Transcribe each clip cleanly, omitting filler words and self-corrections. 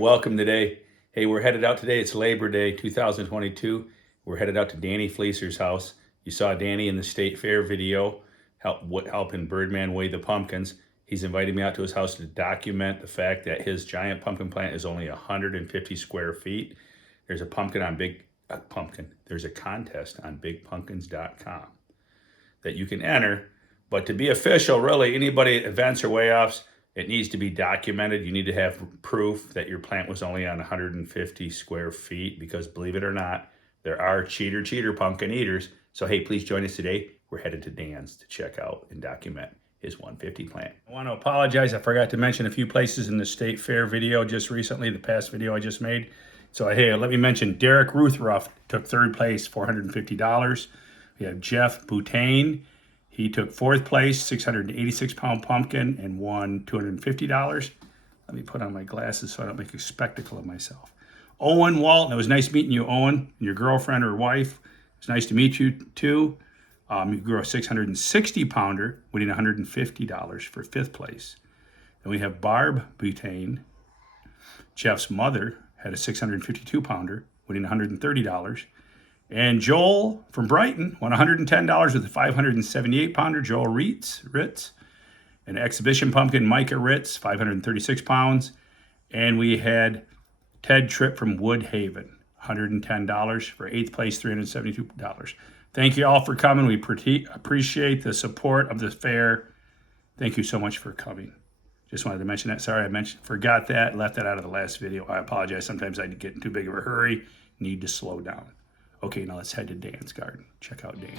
welcome today. Hey, we're headed out today. It's Labor Day 2022. We're headed out to Danny Fleeser's house. You saw Danny in the State Fair video helping Birdman weigh the pumpkins. He's invited me out to his house to document the fact that his giant pumpkin plant is only 150 square feet. There's a pumpkin on There's a contest on bigpumpkins.com that you can enter. But to be official, really, anybody at events or weigh-offs, it needs to be documented. You need to have proof that your plant was only on 150 square feet because, believe it or not, there are cheater pumpkin eaters. So, hey, please join us today. We're headed to Dan's to check out and document his 150 plant. I want to apologize. I forgot to mention a few places in the State Fair video just recently, the past video I just made. So, hey, let me mention Derek Ruthruff took third place, $450. We have Jeff Boutain. He took fourth place, 686-pound pumpkin, and won $250. Let me put on my glasses so I don't make a spectacle of myself. Owen Walton, it was nice meeting you, Owen, and your girlfriend or wife. It's nice to meet you, too. You grew a 660-pounder, winning $150 for fifth place. Then we have Barb Boutain. Jeff's mother had a 652-pounder, winning $130. And Joel from Brighton won $110 with a 578-pounder, Joel Ritz. An exhibition pumpkin, Micah Ritz, 536 pounds. And we had Ted Tripp from Woodhaven, $110 for eighth place, $372. Thank you all for coming. We appreciate the support of the fair. Thank you so much for coming. Just wanted to mention that. Sorry, forgot that, left that out of the last video. I apologize. Sometimes I get in too big of a hurry, need to slow down. Okay, now let's head to Dan's garden. Check out Dan.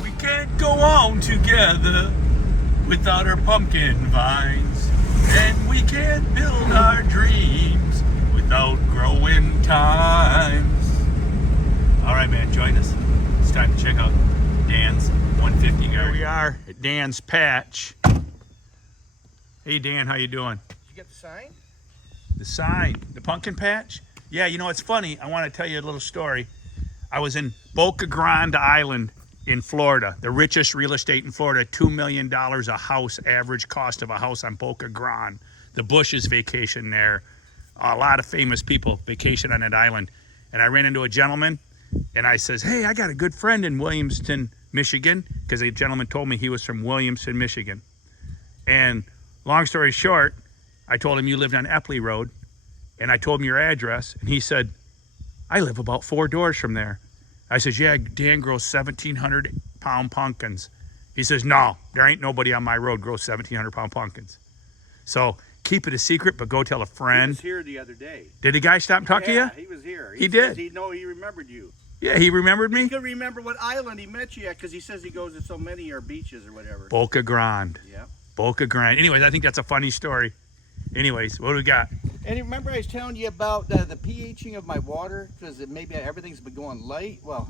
We can't go on together without our pumpkin vines, and we can't build our dreams without growing times. All right, man, join us. It's time to check out Dan's 150 garden. Here we are at Dan's patch. Hey, Dan, how you doing? Did you get the sign? The sign? The pumpkin patch? Yeah, you know, it's funny. I want to tell you a little story. I was in Boca Grande Island in Florida, the richest real estate in Florida, $2 million a house, average cost of a house on Boca Grande. The Bushes vacation there. A lot of famous people vacation on that island. And I ran into a gentleman, and I says, hey, I got a good friend in Williamston, Michigan, because a gentleman told me he was from Williamston, Michigan. And long story short, I told him you lived on Epley Road, and I told him your address, and he said, I live about 4 doors from there. I says, yeah, Dan grows 1,700-pound pumpkins. He says, no, there ain't nobody on my road grows 1,700-pound pumpkins. So keep it a secret, but go tell a friend. He was here the other day. Did the guy stop and talk to you? Yeah, he was here. He did? He remembered you. Yeah, he remembered me? He could remember what island he met you at because he says he goes to so many or beaches or whatever. Boca Grande. Yeah. Boca Grande. Anyways, I think that's a funny story. Anyways, what do we got? And remember I was telling you about the pHing of my water because maybe everything's been going light? Well,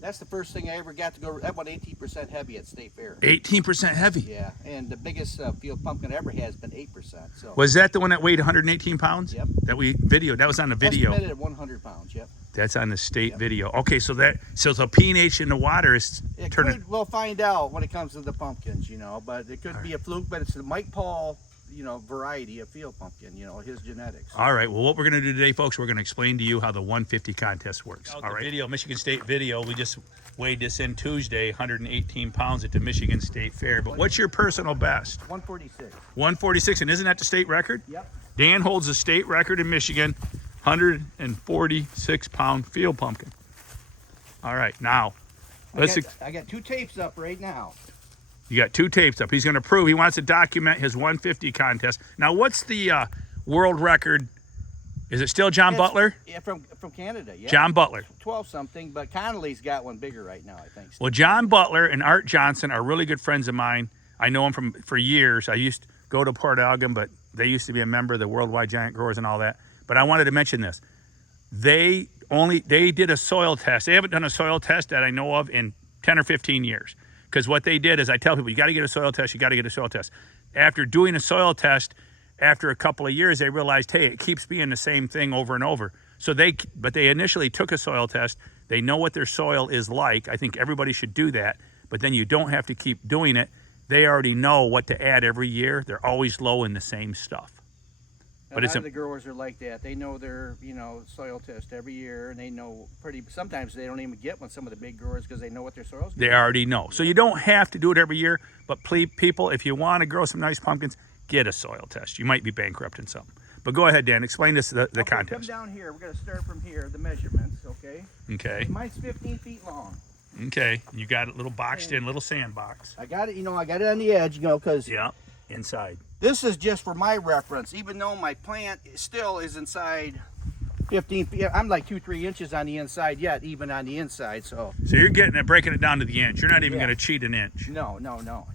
that's the first thing I ever got to go. That went 18% heavy at State Fair. 18% heavy? Yeah, and the biggest field pumpkin I ever has been 8%. So. Was that the one that weighed 118 pounds? Yep. That we videoed? That was on the video. Estimated at 100 pounds, yep. That's on the state video. Okay, so the pH in the water is turning. We'll find out when it comes to the pumpkins, but it could be a fluke, but it's the Mike Paul, variety of field pumpkin, his genetics. All right, well, what we're going to do today, folks, we're going to explain to you how the 150 contest works. All right. Video, Michigan State video, we just weighed this in Tuesday, 118 pounds at the Michigan State Fair. But what's your personal best? 146. 146, and isn't that the state record? Yep. Dan holds the state record in Michigan, 146-pound field pumpkin. All right, now, I got 2 tapes up right now. You got 2 tapes up. He's going to prove he wants to document his 150 contest. Now, what's the world record? Is it still John Butler? Yeah, from Canada, yeah. John Butler. 12-something, but Connolly's got one bigger right now, I think. Well, John Butler and Art Johnson are really good friends of mine. I know them for years. I used to go to Port Elgin, but they used to be a member of the Worldwide Giant Growers and all that. But I wanted to mention this. They did a soil test. They haven't done a soil test that I know of in 10 or 15 years. Because what they did is I tell people, you got to get a soil test, you got to get a soil test. After doing a soil test, after a couple of years, they realized, hey, it keeps being the same thing over and over. So but they initially took a soil test. They know what their soil is like. I think everybody should do that, but then you don't have to keep doing it. They already know what to add every year. They're always low in the same stuff. But a lot of the growers are like that. They know their, soil test every year, and they know sometimes they don't even get one, some of the big growers, because they know what their soil's They already know. So you don't have to do it every year, but please, people, if you want to grow some nice pumpkins, get a soil test. You might be bankrupting something. But go ahead, Dan. Explain this the contest. Come down here. We're going to start from here, the measurements, okay? Okay. Mine's 15 feet long. Okay. You got it little boxed in, little sandbox. I got it, I got it on the edge, because... Yeah, inside. This is just for my reference, even though my plant still is inside 15 feet. I'm like 2-3 inches on the inside yet, even on the inside, so... So you're breaking it down to the inch. You're not even going to cheat an inch. No.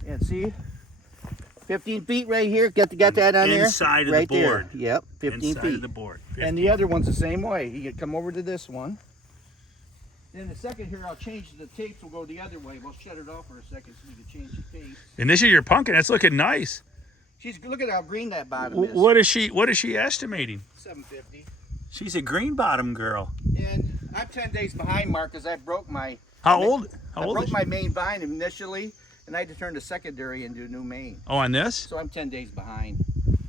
And see? 15 feet right here. Got that on there? Inside of right the board. There. Yep, 15 inside feet. Of the board. 15. And the other one's the same way. You can come over to this one. Then the second here, I'll change the tapes. Will go the other way. We'll shut it off for a second so you can change the tape. And this is your pumpkin. That's looking nice. Look at how green that bottom is. What is she estimating? 750. She's a green bottom girl. And I'm 10 days behind, Mark, because I broke my... How old I broke is my main vine initially, and I had to turn the secondary into a new main. Oh, on this? So I'm 10 days behind.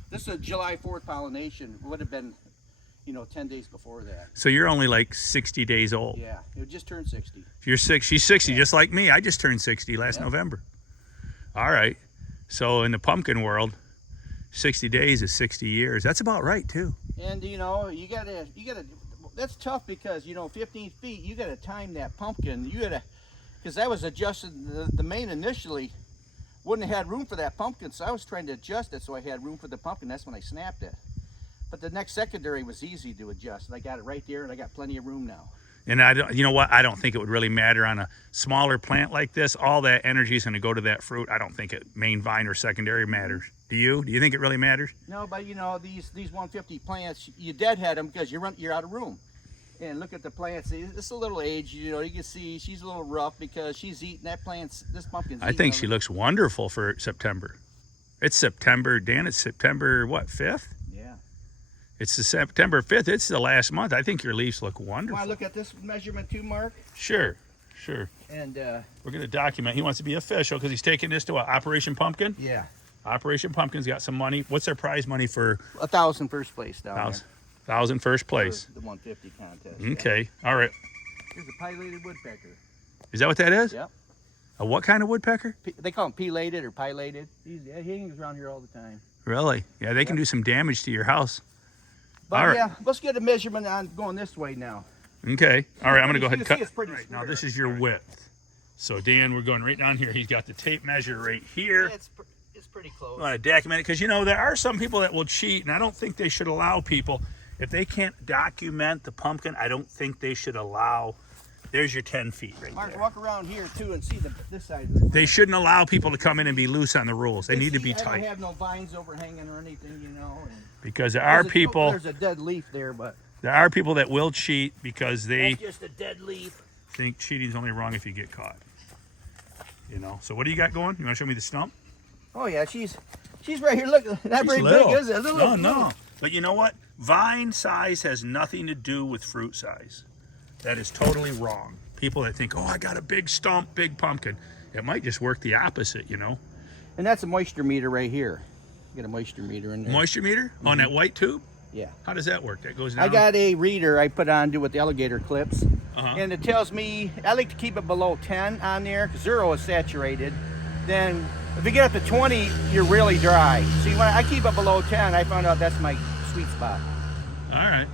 This is a July 4th pollination. It would have been, 10 days before that. So you're only like 60 days old. Yeah, it just turned 60. She's 60, just like me. I just turned 60 last November. All right. So in the pumpkin world, 60 days is 60 years. That's about right too. And you gotta, that's tough because 15 feet, you gotta time that pumpkin. Because I was adjusting the main initially, wouldn't have had room for that pumpkin, so I was trying to adjust it so I had room for the pumpkin. That's when I snapped it. But the next secondary was easy to adjust, and I got it right there, and I got plenty of room now. And I don't think it would really matter on a smaller plant like this. All that energy is going to go to that fruit. I don't think main vine or secondary matters. Do you? Do you think it really matters? No, but these 150 plants, you deadhead them because you're out of room. And look at the plants. It's a little age. You can see she's a little rough because she's eating this pumpkin's. I think she looks wonderful for September. It's September, Dan. It's September what, 5th? Yeah. It's the September 5th. It's the last month. I think your leaves look wonderful. Want to look at this measurement too, Mark? Sure. And we're going to document. He wants to be official because he's taking this to what, Operation Pumpkin? yeah, Operation Pumpkin's got some money. What's their prize money for? 1,000 first place down there. 1,000 first place. The 150 contest. Okay. All right. Here's a pilated woodpecker. Is that what that is? Yep. A what kind of woodpecker? They call them pilated or pilated. He hangs around here all the time. Really? Yeah, they can do some damage to your house. But all right. yeah, let's get a measurement on going this way now. Okay. All right, I'm going to go ahead and cut. It's pretty Right, now this is your width. So Dan, we're going right down here. He's got the tape measure right here. Yeah, it's pretty close. I want to document it because there are some people that will cheat, and I don't think they should allow people, if they can't document the pumpkin, I don't think they should allow. There's your 10 feet right Mark, there. walk around here too and see this side. They shouldn't allow people to come in and be loose on the rules. They need to be I tight. don't have no vines overhanging or anything, and Because there are people. There's a dead leaf there, but There are people that will cheat because they that's just a dead leaf. think cheating's only wrong if you get caught. So what do you got going? You want to show me the stump? Oh yeah, she's right here. Look, not very little. big, is it? No. But you know what? Vine size has nothing to do with fruit size. That is totally wrong. People that think, oh, I got a big stump, big pumpkin. It might just work the opposite, And that's a moisture meter right here. Get a moisture meter in there. Moisture meter on that white tube? Yeah. How does that work? That goes down? I got a reader I put on with the alligator clips. Uh-huh. And it tells me, I like to keep it below 10 on there, because 0 is saturated. Then if you get up to 20, you're really dry. See, when I keep it below 10, I found out that's my sweet spot. All right.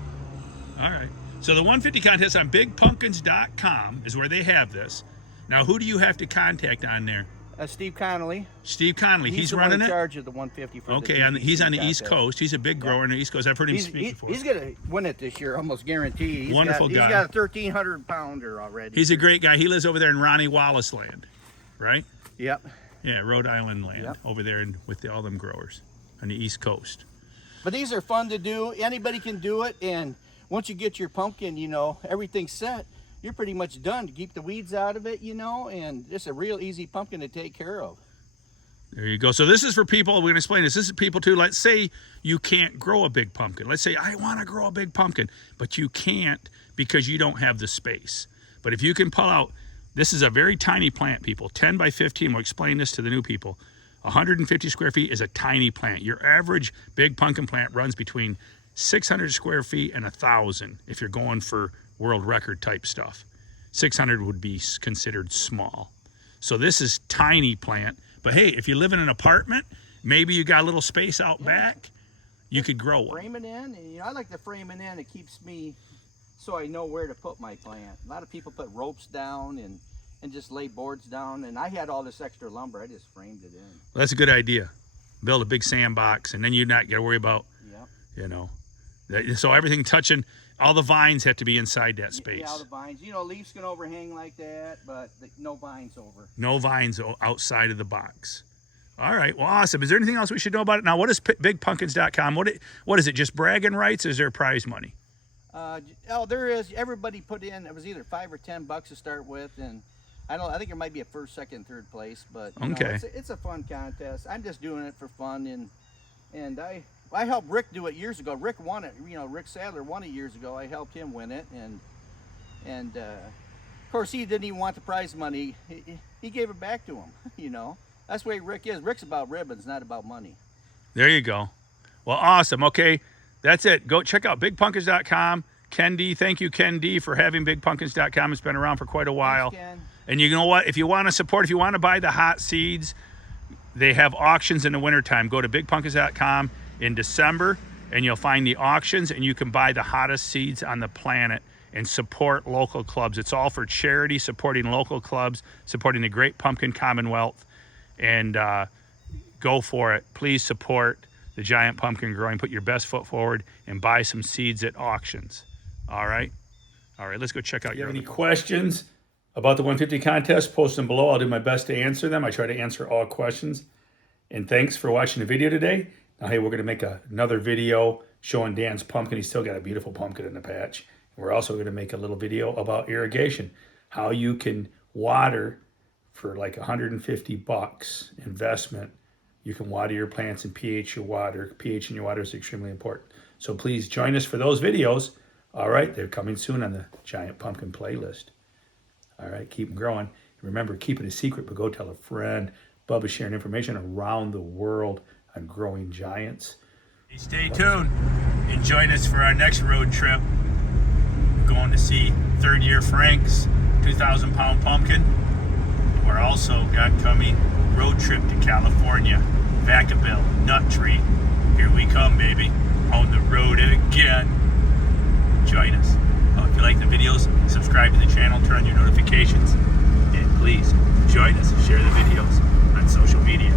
So the 150 contest on bigpumpkins.com is where they have this. Now, who do you have to contact on there? Steve Connolly. Steve Connolly. He's the running one in it? charge of the 150 for Okay, the he's on the contest. East Coast. He's a big grower on the East Coast. I've heard him speak before. He's going to win it this year, almost guaranteed. Wonderful guy. He's got a 1,300 pounder already. He's a great guy. He lives over there in Ronnie Wallace land, right? Yep. Yeah, Rhode Island land, Yep. over there with all them growers on the East Coast. But these are fun to do. Anybody can do it. And once you get your pumpkin, everything's set, you're pretty much done to keep the weeds out of it, and it's a real easy pumpkin to take care of. There you go. So this is for people, we're going to explain this. This is people too. Let's say you can't grow a big pumpkin. Let's say I want to grow a big pumpkin, but you can't because you don't have the space. But if you can pull out, this is a very tiny plant, people, 10 by 15. We'll explain this to the new people. 150 square feet is a tiny plant. Your average big pumpkin plant runs between 600 square feet and 1,000 if you're going for world record type stuff. 600 would be considered small. So this is tiny plant. But hey, if you live in an apartment, maybe you got a little space out back, you could grow one. Frame it in, and you know, I like to frame it in. It keeps me so I know where to put my plant. A lot of people put ropes down and just lay boards down, and I had all this extra lumber. I just framed it in. Well, that's a good idea. Build a big sandbox, and then you're not got to worry about, you know, so everything touching, all the vines have to be inside that space. Yeah, all the vines. You know, leaves can overhang like that, but no vines over. No vines outside of the box. All right, well, awesome. Is there anything else we should know about it? Now, what is bigpumpkins.com? What is it, just bragging rights, or is there prize money? There is. Everybody put in, it was either $5 or $10 to start with, and I think there might be a first, second, third place, but you know, it's a fun contest. I'm just doing it for fun, and I helped Rick do it years ago. Rick won it. You know, Rick Sadler won it years ago. I helped him win it, and of course he didn't even want the prize money. He gave it back to him. You know, that's the way Rick is. Rick's about ribbons, not about money. There you go. Well, awesome. Okay, that's it. Go check out bigpumpkins.com. Ken D, thank you, Ken D, for having bigpumpkins.com. It's been around for quite a while. Thanks, Ken. And you know what? If you want to support, if you want to buy the hot seeds, they have auctions in the wintertime. Go to bigpumpkins.com in December, and you'll find the auctions, and you can buy the hottest seeds on the planet and support local clubs. It's all for charity, supporting local clubs, supporting the Great Pumpkin Commonwealth, and go for it. Please support the giant pumpkin growing. Put your best foot forward and buy some seeds at auctions. All right? All right, let's go check out your... If you have any questions about the 150 contest, post them below. I'll do my best to answer them. I try to answer all questions. And thanks for watching the video today. Now, hey, we're going to make another video showing Dan's pumpkin. He's still got a beautiful pumpkin in the patch. We're also going to make a little video about irrigation, how you can water for like $150 investment. You can water your plants and pH your water. pH in your water is extremely important. So please join us for those videos. All right, they're coming soon on the Giant Pumpkin playlist. All right, keep them growing. Remember, keep it a secret, but go tell a friend. Bubba's sharing information around the world on growing giants. Hey, stay tuned and join us for our next road trip. We're going to see Third Year Frank's 2,000-pound pumpkin. We're also got coming road trip to California, Vacaville, Nut Tree. Here we come, baby, on the road again. Join us. If you like the videos, subscribe to the channel, turn on your notifications, and please join us, share the videos on social media.